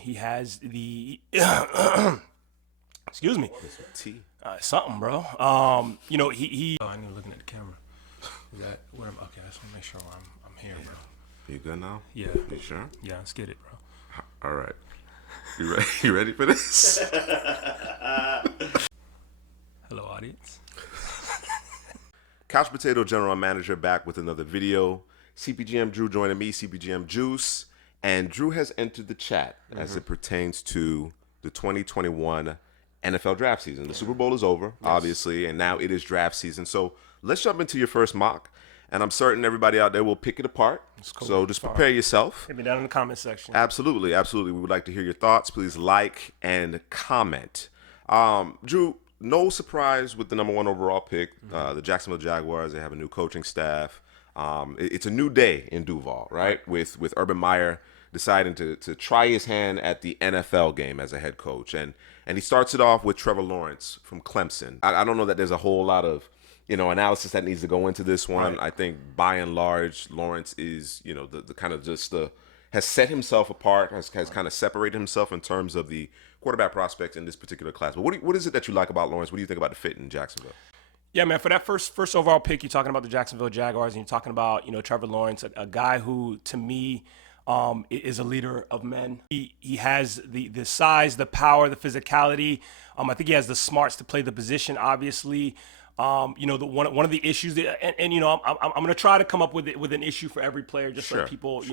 He has the excuse me. Tea. Something, bro. He. Oh, I need looking at the camera. Is that where? Okay, I just want to make sure I'm here, bro. You good now? Yeah. You sure? Yeah, let's get it, bro. All right. You ready? You ready for this? Hello, audience. Couch Potato General Manager back with another video. CPGM Drew joining me, CPGM Juice. And Drew has entered the chat as it pertains to the 2021 NFL draft season. The Super Bowl is over, obviously, and now it is draft season. So let's jump into your first mock. And I'm certain everybody out there will pick it apart. Cool. So just prepare yourself. Hit me down in the comment section. Absolutely, absolutely. We would like to hear your thoughts. Please like and comment. Drew, no surprise with the number one overall pick, the Jacksonville Jaguars. They have a new coaching staff. It's a new day in Duval, right? With Urban Meyer deciding to try his hand at the NFL game as a head coach. And he starts it off with Trevor Lawrence from Clemson. I don't know that there's a whole lot of analysis that needs to go into this one. Right. I think by and large, Lawrence is, the kind of just has set himself apart, has kind of separated himself in terms of the quarterback prospects in this particular class. But what is it that you like about Lawrence? What do you think about the fit in Jacksonville? Yeah, man, for that first overall pick, you're talking about the Jacksonville Jaguars, and you're talking about, Trevor Lawrence, a guy who, to me, is a leader of men. He has the size, the power, the physicality. I think he has the smarts to play the position, obviously. One of the issues, I'm going to try to come up with an issue for every player, just so people,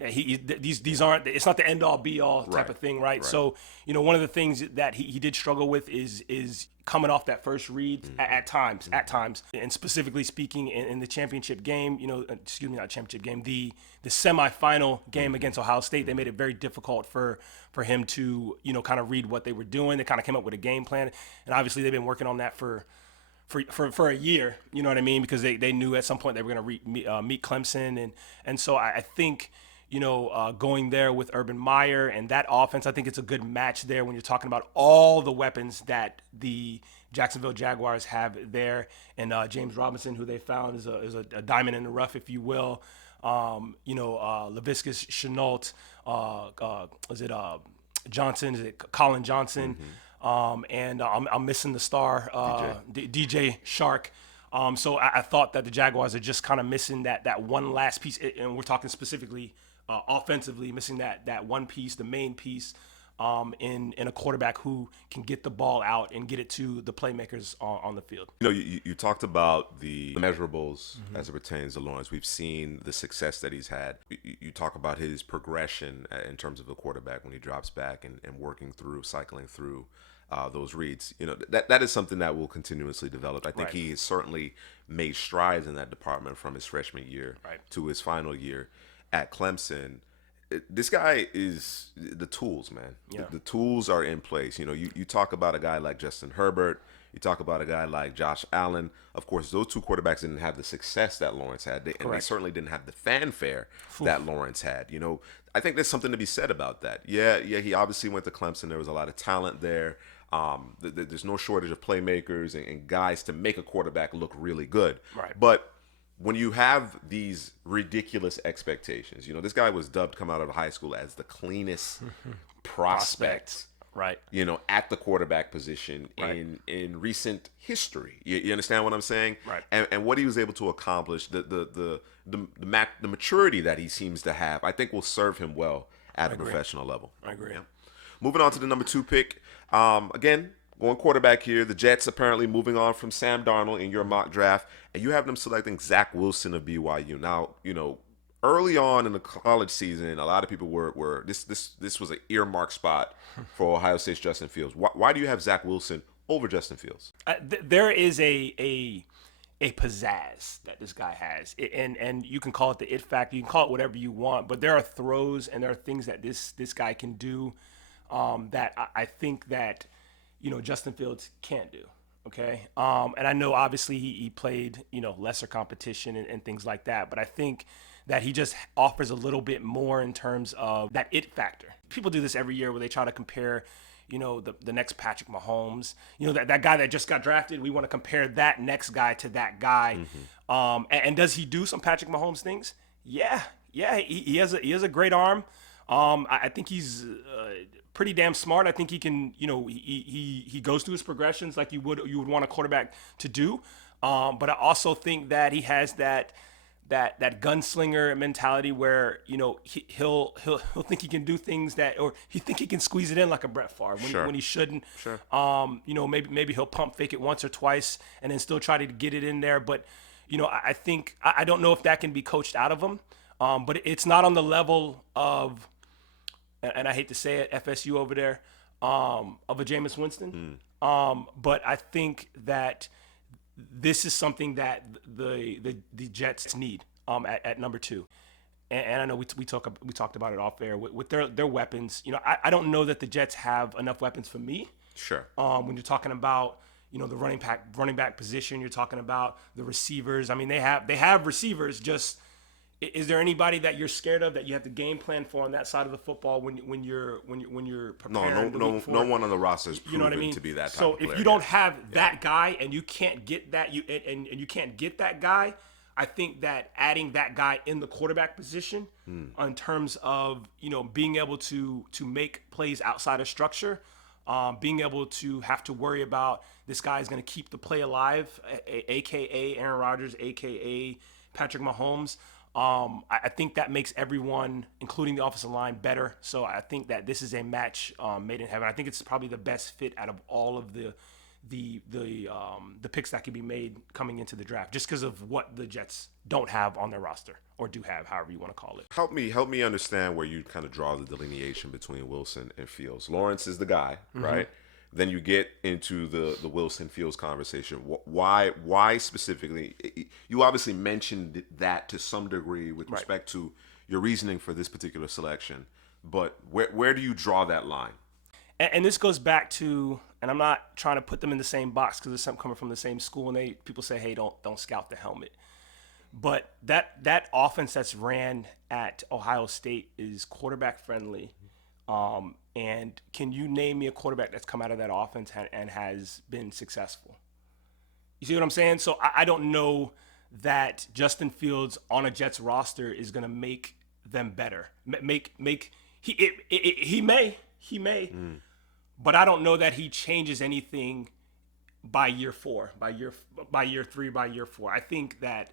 these aren't, it's not the end all be all type of thing, right? So, one of the things that he did struggle with is coming off that first read at times, and specifically speaking in the championship game, not championship game, the semifinal game against Ohio State, they made it very difficult for him to, kind of read what they were doing. They kind of came up with a game plan, and obviously they've been working on that for a year, you know what I mean? Because they knew at some point they were going to meet Clemson. And so I think, going there with Urban Meyer and that offense, I think it's a good match there when you're talking about all the weapons that the Jacksonville Jaguars have there. And James Robinson, who they found is a diamond in the rough, if you will. Laviscus Chenault, Johnson? Is it Colin Johnson? And I'm missing the star, DJ Shark. So I thought that the Jaguars are just kind of missing that one last piece, and we're talking specifically offensively, missing that one piece, the main piece, in a quarterback who can get the ball out and get it to the playmakers on the field. You talked about the measurables as it pertains to Lawrence. We've seen the success that he's had. You talk about his progression in terms of the quarterback when he drops back and cycling through those reads. That is something that will continuously develop. I think he has certainly made strides in that department from his freshman year to his final year at Clemson. This guy is the tools, man. Yeah. The tools are in place. You talk about a guy like Justin Herbert. You talk about a guy like Josh Allen. Of course, those two quarterbacks didn't have the success that Lawrence had, and they certainly didn't have the fanfare that Lawrence had. I think there's something to be said about that. Yeah, he obviously went to Clemson. There was a lot of talent there. There's no shortage of playmakers and guys to make a quarterback look really good. Right. But when you have these ridiculous expectations, this guy was dubbed come out of high school as the cleanest prospect. Right. At the quarterback position in recent history. You understand what I'm saying? Right. And what he was able to accomplish, the maturity that he seems to have, I think will serve him well at a professional level. I agree. Yeah. Moving on to the number 2 pick. Again, going quarterback here. The Jets apparently moving on from Sam Darnold in your mock draft, and you have them selecting Zach Wilson of BYU. Now, early on in the college season, a lot of people were this was an earmark spot for Ohio State's Justin Fields. Why do you have Zach Wilson over Justin Fields? There is a pizzazz that this guy has, and you can call it the it factor. You can call it whatever you want, but there are throws and there are things that this guy can do that I think that Justin Fields can't do. Okay, and I know obviously he played lesser competition and things like that, but I think that he just offers a little bit more in terms of that it factor. People do this every year where they try to compare, the next Patrick Mahomes, that guy that just got drafted. We want to compare that next guy to that guy. And does he do some Patrick Mahomes things? Yeah. He has a great arm. I think he's pretty damn smart. I think he can, he goes through his progressions like you would want a quarterback to do. But I also think that he has that gunslinger mentality where he'll think he can do things or he think he can squeeze it in like a Brett Favre when he shouldn't. Sure. Maybe he'll pump fake it once or twice and then still try to get it in there. But I think I don't know if that can be coached out of him. But it's not on the level of, and I hate to say it, FSU over there, of a Jameis Winston. But I think that this is something that the Jets need at number 2. And I know we talked about it off air with their weapons. I don't know that the Jets have enough weapons for me. Sure. When you're talking about the running back position, you're talking about the receivers. I mean, they have receivers. Just is there anybody that you're scared of that you have to game plan for on that side of the football when you're preparing? No one on the roster is proven you know what I mean? to be that type so of player. If you don't have that guy and you can't get that and you can't get that guy, I think that adding that guy in the quarterback position in terms of being able to make plays outside of structure, being able to have to worry about this guy is going to keep the play alive, aka Aaron Rodgers, aka Patrick Mahomes. I think that makes everyone, including the offensive line, better. So I think that this is a match made in heaven. I think it's probably the best fit out of all of the picks that could be made coming into the draft, just because of what the Jets don't have on their roster or do have, however you want to call it. Help me understand where you kind of draw the delineation between Wilson and Fields. Lawrence is the guy, right? Then you get into the Wilson Fields conversation. Why specifically? You obviously mentioned that to some degree with respect to your reasoning for this particular selection, but where do you draw that line? And this goes back to, and I'm not trying to put them in the same box because there's something coming from the same school, and people say, hey, don't scout the helmet. But that offense that's ran at Ohio State is quarterback friendly. And can you name me a quarterback that's come out of that offense and has been successful? You see what I'm saying? So I don't know that Justin Fields on a Jets roster is going to make them better. He may, but I don't know that he changes anything by year 4, by year 3, by year 4. I think that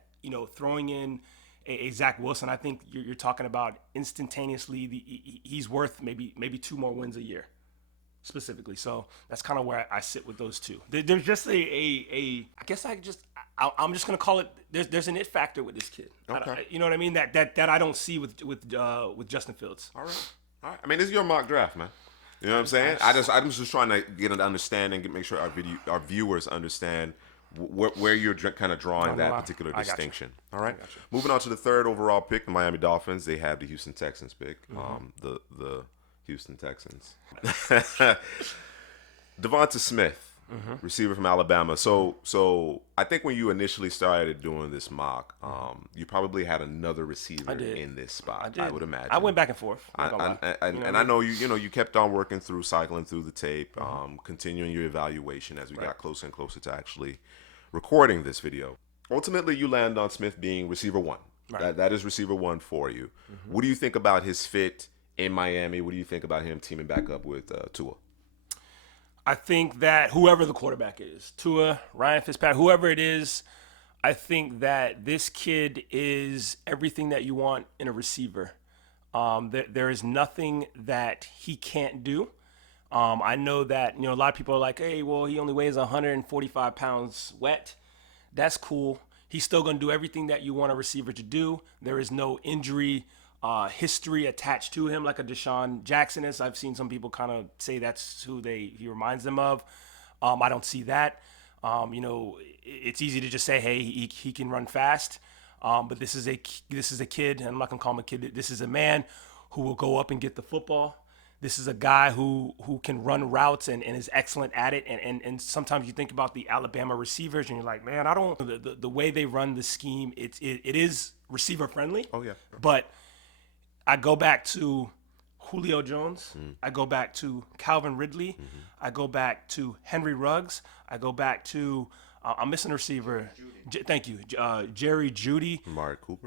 throwing in a Zach Wilson, I think you're talking about instantaneously. He's worth maybe 2 more wins a year, specifically. So that's kind of where I sit with those two. There's just I guess I'm just gonna call it. There's an it factor with this kid. Okay. You know what I mean? That I don't see with Justin Fields. All right. I mean, this is your mock draft, man. You know what I'm saying? I'm just trying to get an understanding, make sure our viewers understand where you're kind of drawing that particular distinction. All right. Moving on to the 3rd overall pick, the Miami Dolphins. They have the Houston Texans pick. The Houston Texans. Devonta Smith, receiver from Alabama. So I think when you initially started doing this mock, you probably had another receiver in this spot. I would imagine. I went back and forth. And I know you kept on working through, cycling through the tape, continuing your evaluation as we got closer and closer to actually recording this video. Ultimately, you land on Smith being receiver 1. Right. That is receiver 1 for you. What do you think about his fit in Miami? What do you think about him teaming back up with Tua? I think that whoever the quarterback is, Tua, Ryan Fitzpatrick, whoever it is, I think that this kid is everything that you want in a receiver. There is nothing that he can't do. I know that, a lot of people are like, hey, well, he only weighs 145 pounds wet. That's cool. He's still going to do everything that you want a receiver to do. There is no injury history attached to him like a Deshaun Jackson is. I've seen some people kind of say that's who he reminds them of. I don't see that. It's easy to just say, hey, he can run fast. But this is a kid, and I'm not going to call him a kid. This is a man who will go up and get the football. This is a guy who can run routes and is excellent at it. And sometimes you think about the Alabama receivers and you're like, man, I don't the way they run the scheme, it is receiver friendly. Oh yeah. But I go back to Julio Jones. I go back to Calvin Ridley. I go back to Henry Ruggs. I go back to I'm missing a receiver. Thank you, Jerry Jeudy.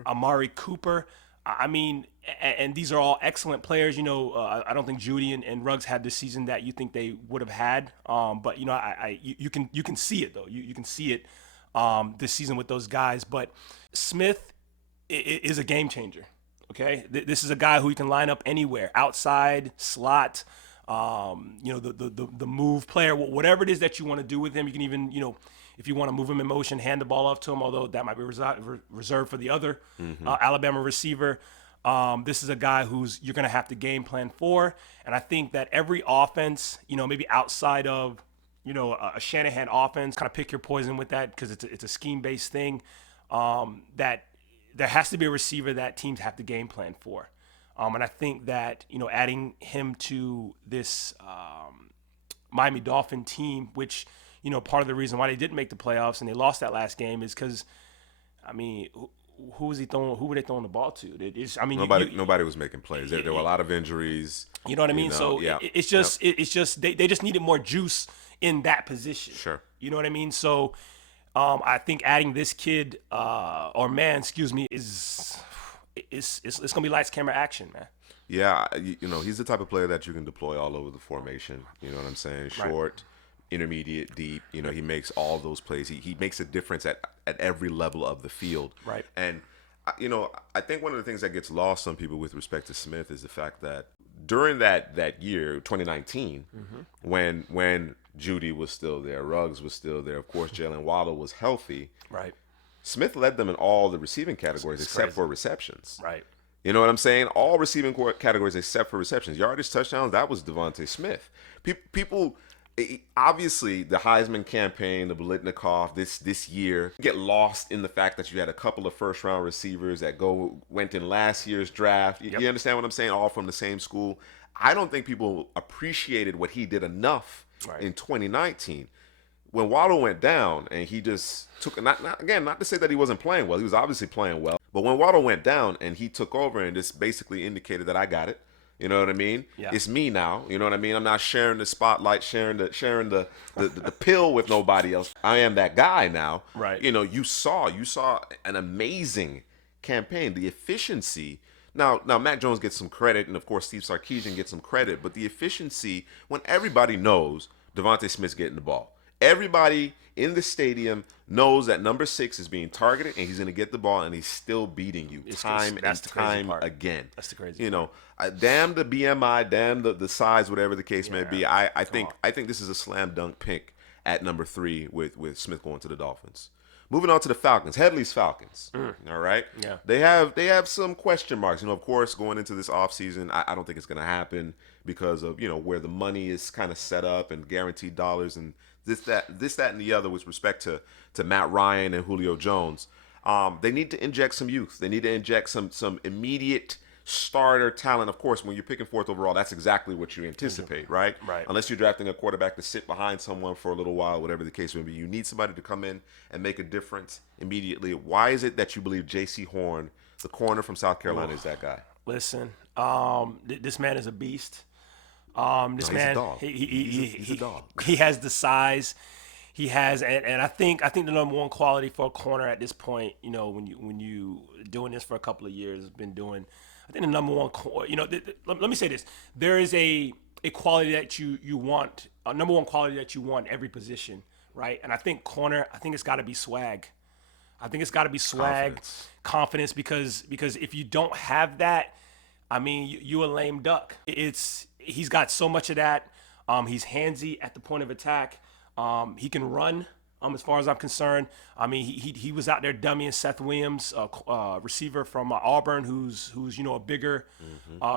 Amari Cooper. I mean, and these are all excellent players. I don't think Judy and Ruggs had the season that you think they would have had. But you can see it though. You can see it this season with those guys. But Smith is a game changer. Okay, this is a guy who you can line up anywhere, outside, slot, the move player, whatever it is that you want to do with him. You can even, if you want to move him in motion, hand the ball off to him, although that might be reserved for the other Alabama receiver. This is a guy who's you're going to have to game plan for. And I think that every offense, maybe outside of, a Shanahan offense, kind of pick your poison with that because it's a scheme-based thing, that there has to be a receiver that teams have to game plan for. And I think that, adding him to this Miami Dolphin team, which, part of the reason why they didn't make the playoffs and they lost that last game is because, I mean, who was he throwing? Who were they throwing the ball to? Nobody was making plays. There were a lot of injuries. You know what I mean? Yeah. It's just they just needed more juice in that position. Sure. You know what I mean? So I think adding this kid is it's gonna be lights, camera, action, man. Yeah, he's the type of player that you can deploy all over the formation. You know what I'm saying? Short, intermediate, deep. He makes all those plays. He makes a difference at every level of the field. Right. And, I think one of the things that gets lost on people with respect to Smith is the fact that during that year, 2019, when Judy was still there, Ruggs was still there, of course, Jalen Waddle was healthy. Right. Smith led them in all the receiving categories except for receptions. Right. You know what I'm saying? All receiving categories except for receptions. Yardage, touchdowns, that was Devontae Smith. People, obviously, the Heisman campaign, the Biletnikoff, this year, get lost in the fact that you had a couple of first-round receivers that went in last year's draft. You understand what I'm saying? All from the same school. I don't think people appreciated what he did enough in 2019. When Waddle went down and he just took not to say that he wasn't playing well, he was obviously playing well. But when Waddle went down and he took over and just basically indicated that I got it, you know what I mean? Yeah. It's me now. You know what I mean? I'm not sharing the spotlight, sharing the pill with nobody else. I am that guy now. Right. You saw an amazing campaign. The efficiency. Now Mac Jones gets some credit, and of course Steve Sarkisian gets some credit. But the efficiency, when everybody knows Devontae Smith's getting the ball. Everybody in the stadium knows that number 6 is being targeted and he's going to get the ball and he's still beating you time and time again. That's the crazy part. Damn the BMI, damn the size, whatever the case may be. I think this is a slam dunk pick at number 3 with Smith going to the Dolphins. Moving on to the Falcons, Headley's Falcons. All right. Yeah. They have some question marks. Of course, going into this offseason, I don't think it's going to happen because of where the money is kind of set up and guaranteed dollars and this, that, and the other with respect to Matt Ryan and Julio Jones. They need to inject some youth. They need to inject some immediate starter talent. Of course, when you're picking 4th overall, that's exactly what you anticipate, right? Right. Unless you're drafting a quarterback to sit behind someone for a little while, whatever the case may be. You need somebody to come in and make a difference immediately. Why is it that you believe J.C. Horn, the corner from South Carolina, is that guy? Listen, this man is a beast. He's a dog. He's a dog. He has the size. He has, and I think the number one quality for a corner at this point, when you doing this for a couple of years, has been doing. I think the number one, let me say this: there is a quality that you want, a number one quality that you want every position, right? And I think corner, it's got to be swag. I think it's got to be swag, confidence, because if you don't have that, I mean, you a lame duck. He's got so much of that. He's handsy at the point of attack. He can run. As far as I'm concerned, I mean, he was out there dummying Seth Williams, receiver from Auburn, who's a bigger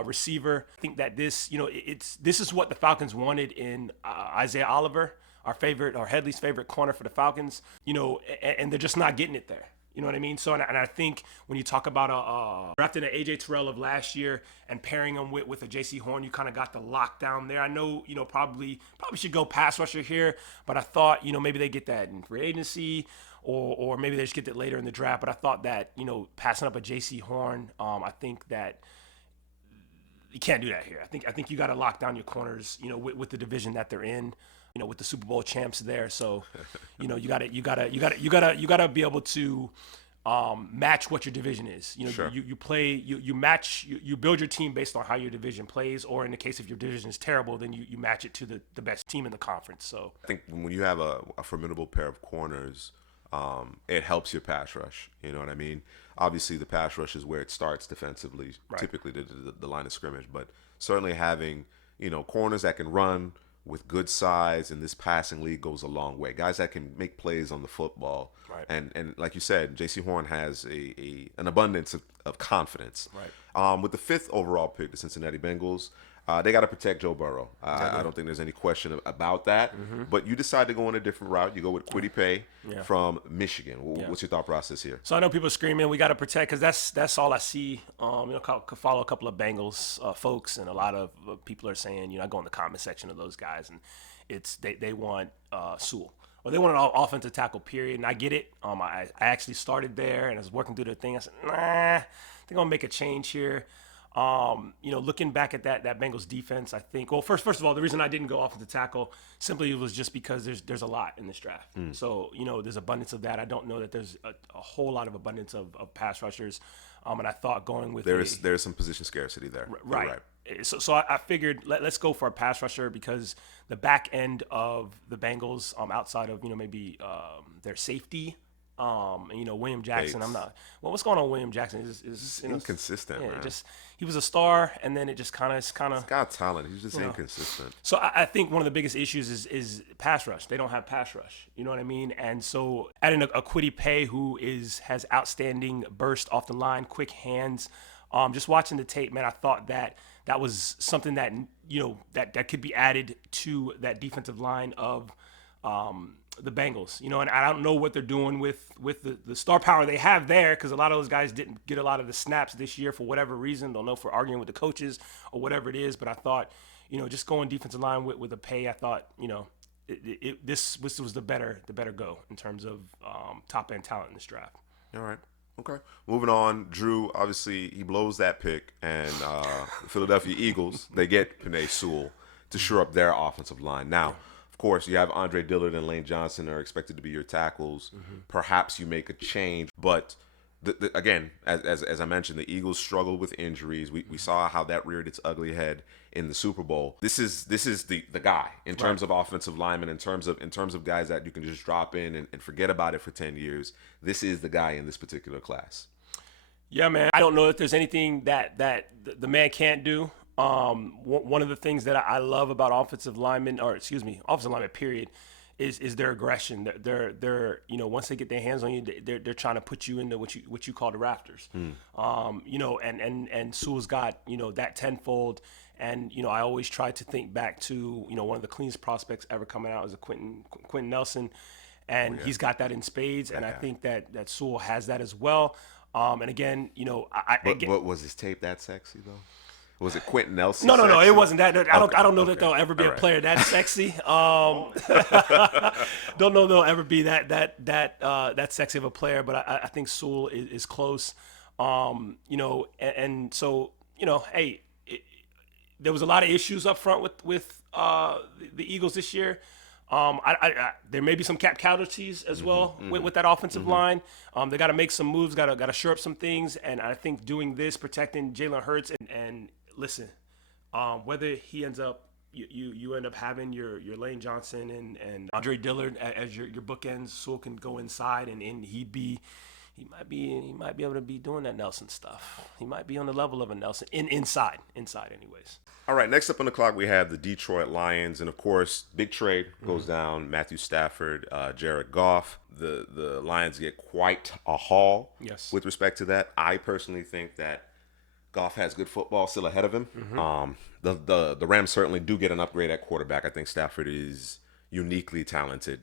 receiver. I think that this is what the Falcons wanted in Isaiah Oliver, our Headley's favorite corner for the Falcons. And they're just not getting it there. You know what I mean? So, and I think when you talk about drafting an A.J. Terrell of last year and pairing him with a J.C. Horn, you kind of got the lockdown there. I know, probably should go pass rusher here, but I thought, maybe they get that in free agency or maybe they just get that later in the draft. But I thought that, passing up a J.C. Horn, I think that you can't do that here. I think you got to lock down your corners, with the division that they're in. With the Super Bowl champs there, so you gotta be able to match what your division is. You know, Sure. you play, you match, you build your team based on how your division plays, or in the case if your division is terrible, then you match it to the best team in the conference. So I think when you have a formidable pair of corners, it helps your pass rush. You know what I mean? Obviously, the pass rush is where it starts defensively, typically the line of scrimmage. But certainly having, corners that can run with good size in this passing league goes a long way. Guys that can make plays on the football. Right. And like you said, J.C. Horn has an abundance of confidence. Right. With the 5th overall pick, the Cincinnati Bengals, they got to protect Joe Burrow. I don't think there's any question about that. But you decide to go on a different route. You go with Kwity Paye from Michigan. What's your thought process here? So I know people are screaming, we got to protect, because that's all I see. Follow a couple of Bengals folks, and a lot of people are saying, I go in the comment section of those guys, and it's they want Sewell. Or they want an offensive tackle, period. And I get it. I actually started there, and I was working through the thing. I said, nah, they're going to make a change here. Looking back at that Bengals defense, I think, well, first of all, the reason I didn't go offensive tackle simply was just because there's a lot in this draft. So, there's abundance of that. I don't know that there's a whole lot of abundance of pass rushers. And I thought going with there's some position scarcity there. Right. So I figured let's go for a pass rusher, because the back end of the Bengals, outside of maybe their safety, William Jackson. Bates. I'm not. Well, what's going on with William Jackson? Is inconsistent, man. He was a star, and then it just kind of. He's got talent. He's just inconsistent. So I think one of the biggest issues is pass rush. They don't have pass rush. You know what I mean? And so adding a Kwity Paye who has outstanding burst off the line, quick hands. Just watching the tape, man, I thought that was something that that could be added to that defensive line of the Bengals, and I don't know what they're doing with the star power they have there, because a lot of those guys didn't get a lot of the snaps this year for whatever reason. Don't know if we're arguing with the coaches or whatever it is, but I thought, just going defensive line with a Paye, I thought, this was the better go in terms of top end talent in this draft. All right. Okay. Moving on, Drew, obviously he blows that pick, and the Philadelphia Eagles, they get Penei Sewell to shore up their offensive line. Now, of course, you have Andre Dillard and Lane Johnson are expected to be your tackles. Perhaps you make a change, but again, as I mentioned, the Eagles struggled with injuries. We saw how that reared its ugly head in the Super Bowl. This is the guy in terms of offensive linemen, in terms of guys that you can just drop in and forget about it for 10 years. This is the guy in this particular class. Yeah, man. I don't know if there's anything that the man can't do. One of the things that I love about offensive linemen, period, is their aggression. They're once they get their hands on you, they're trying to put you into what you call the rafters. And Sewell's got that tenfold. And I always try to think back to one of the cleanest prospects ever coming out is a Quentin Nelson, and he's got that in spades. And I think that Sewell has that as well. And again, But was his tape that sexy though? Was it Quentin Nelson? No, it wasn't that. I don't know that there'll ever be a player that sexy. Don't know there'll ever be that sexy of a player, but I think Sewell is close. And so hey, there was a lot of issues up front with the Eagles this year. There may be some cap casualties as well with that offensive line. They got to make some moves, got to shore up some things, and I think doing this, protecting Jalen Hurts, and listen, whether he ends up, you end up having your Lane Johnson and Andre Dillard as your bookends, Sewell can go inside, and he might be able to be doing that Nelson stuff. He might be on the level of a Nelson inside anyways. All right, next up on the clock, we have the Detroit Lions. And, of course, big trade goes down. Matthew Stafford, Jared Goff. The Lions get quite a haul with respect to that. I personally think that Goff has good football still ahead of him. The Rams certainly do get an upgrade at quarterback. I think Stafford is uniquely talented.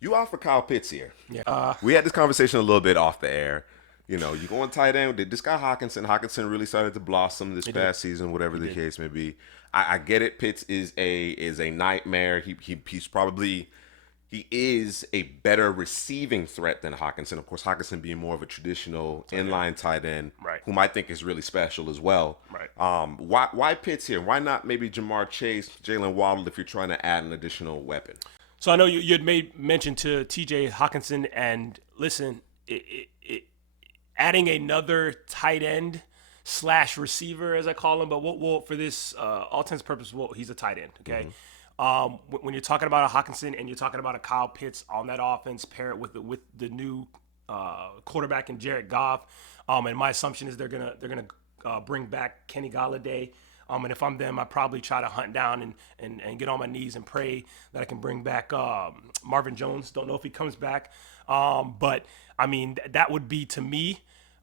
You offer Kyle Pitts here. Yeah. We had this conversation a little bit off the air. You go on tight end. Did this guy Hawkinson? Hawkinson really started to blossom this past season, whatever the case may be. I get it. Pitts is a nightmare. He is a better receiving threat than Hawkinson. Of course, Hawkinson being more of a traditional inline tight end, whom I think is really special as well. Why Pitts here? Why not maybe Jamar Chase, Jalen Waddle if you're trying to add an additional weapon? So I know you had made mention to T.J. Hawkinson, and listen, adding another tight end slash receiver, as I call him, but we'll for this all intents and purposes, he's a tight end. Okay. When you're talking about a Hawkinson and you're talking about a Kyle Pitts on that offense, pair it with the new quarterback in Jared Goff, and my assumption is they're gonna bring back Kenny Galladay. And if I'm them, I probably try to hunt down and get on my knees and pray that I can bring back Marvin Jones. Don't know if he comes back, but I mean that would be to me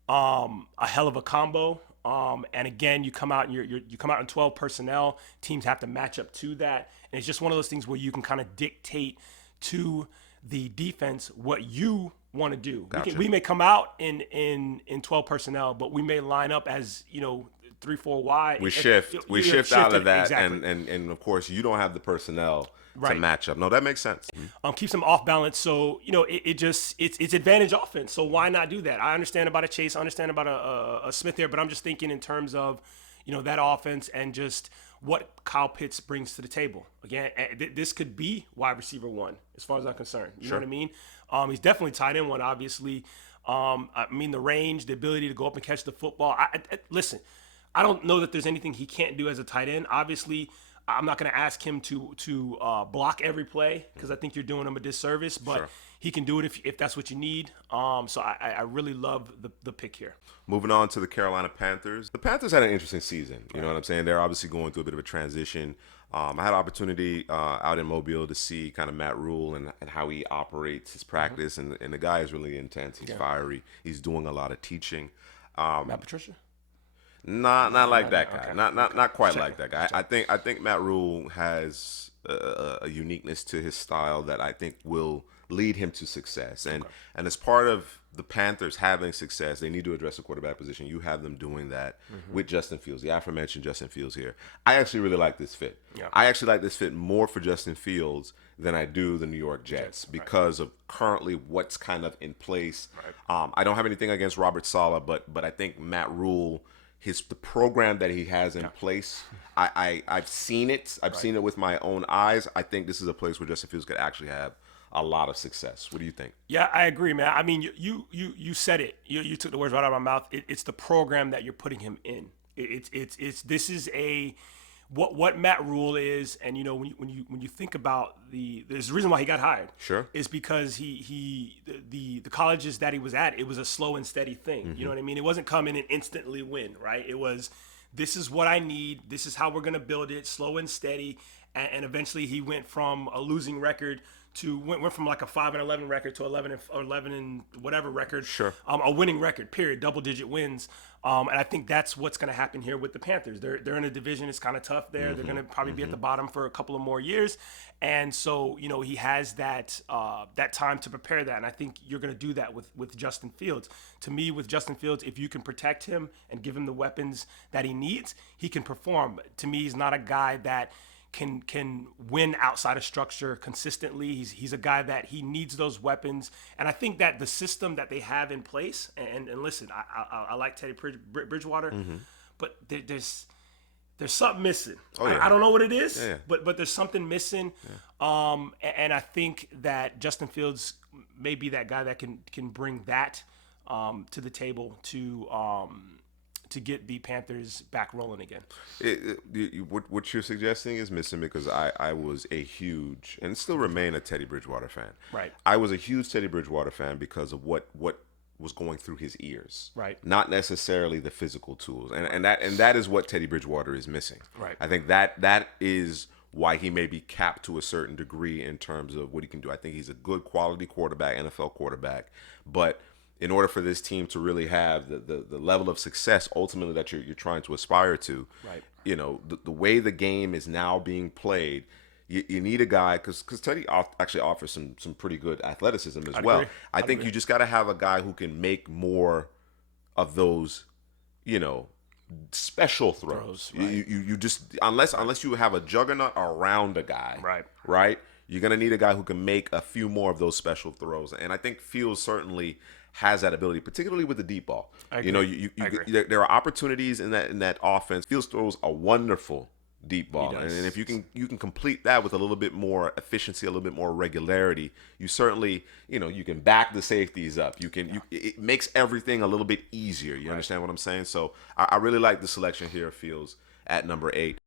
a hell of a combo. And again, you come out and you come out in 12 personnel. Teams have to match up to that, and it's just one of those things where you can kind of dictate to the defense what you want to do. Gotcha. We may come out in 12 personnel, but we may line up as 3-4 wide. We shift out of that, exactly. and of course you don't have the personnel to match up. No, that makes sense. Keeps them off balance, so it's advantage offense. So why not do that? I understand about a Chase, I understand about a Smith there, but I'm just thinking in terms of that offense and just what Kyle Pitts brings to the table. Again, this could be wide receiver one as far as I'm concerned. You know what I mean? He's definitely tight end one, obviously. I mean the range, the ability to go up and catch the football. Listen. I don't know that there's anything he can't do as a tight end. Obviously, I'm not going to ask him to block every play because I think you're doing him a disservice, but he can do it if that's what you need. So I really love the pick here. Moving on to the Carolina Panthers. The Panthers had an interesting season. You know what I'm saying? They're obviously going through a bit of a transition. I had an opportunity out in Mobile to see kind of Matt Rule and how he operates his practice, and the guy is really intense. He's fiery. He's doing a lot of teaching. Matt Patricia? Not like that guy. Okay. Not quite like that guy. I think Matt Rule has a uniqueness to his style that I think will lead him to success. And as part of the Panthers having success, they need to address the quarterback position. You have them doing that with Justin Fields, the aforementioned Justin Fields here. I actually really like this fit. Yeah. I actually like this fit more for Justin Fields than I do the New York Jets because of currently what's kind of in place. Right. I don't have anything against Robert Saleh, but I think Matt Rule, the program that he has in place, I've seen it. I've seen it with my own eyes. I think this is a place where Justin Fields could actually have a lot of success. What do you think? Yeah, I agree, man. I mean, you said it. You took the words right out of my mouth. It's the program that you're putting him in. This is what Matt Rule is, and when you think about there's a reason why he got hired. Sure, is because the colleges that he was at, it was a slow and steady thing. You know what I mean? It wasn't come in and instantly win, right? It was, this is what I need. This is how we're gonna build it, slow and steady, and eventually he went from a losing record to went from like a 5-11 record to 11 and whatever record. Sure. A winning record, period, double-digit wins. And I think that's what's going to happen here with the Panthers. They're in a division. It's kind of tough there. They're going to probably be at the bottom for a couple of more years. And so, he has that time to prepare that. And I think you're going to do that with Justin Fields. To me, with Justin Fields, if you can protect him and give him the weapons that he needs, he can perform. To me, he's not a guy that can win outside of structure consistently. He's a guy that he needs those weapons, and I think that the system that they have in place. And listen, I like Teddy Bridgewater, but there's something missing. I don't know what it is, but there's something missing. And I think that Justin Fields may be that guy that can bring that to the table to get the Panthers back rolling again. What you're suggesting is missing, because I was a huge, and still remain, a Teddy Bridgewater fan. Right. I was a huge Teddy Bridgewater fan because of what was going through his ears. Right. Not necessarily the physical tools. And that is what Teddy Bridgewater is missing. Right. I think that is why he may be capped to a certain degree in terms of what he can do. I think he's a good quality quarterback, NFL quarterback, but in order for this team to really have the level of success ultimately that you're trying to aspire to, right? The way the game is now being played, you need a guy, because Teddy actually offers some pretty good athleticism as well. I think you just got to have a guy who can make more of those, special throws. Right. You just, unless you have a juggernaut around a guy, right? You're gonna need a guy who can make a few more of those special throws, and I think Fields certainly has that ability, particularly with the deep ball. I agree. There are opportunities in that offense. Fields throws a wonderful deep ball. And does. if you can complete that with a little bit more efficiency, a little bit more regularity, you certainly, you can back the safeties up. It makes everything a little bit easier. You understand what I'm saying? So I really like the selection here of Fields at number 8.